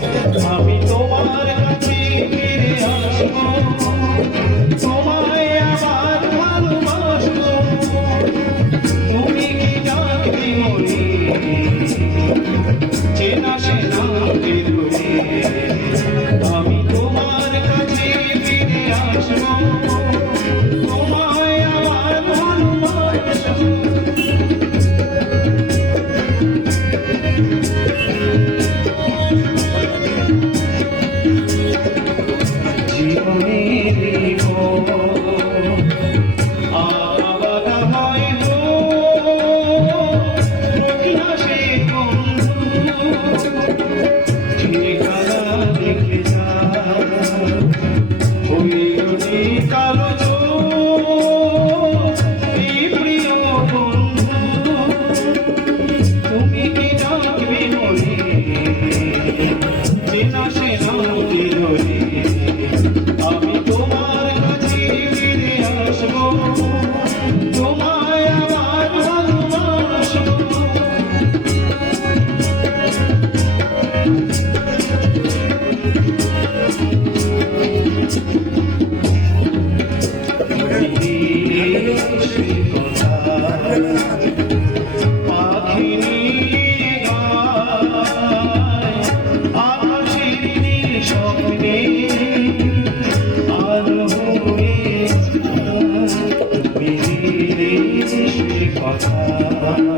Gracias. কথা।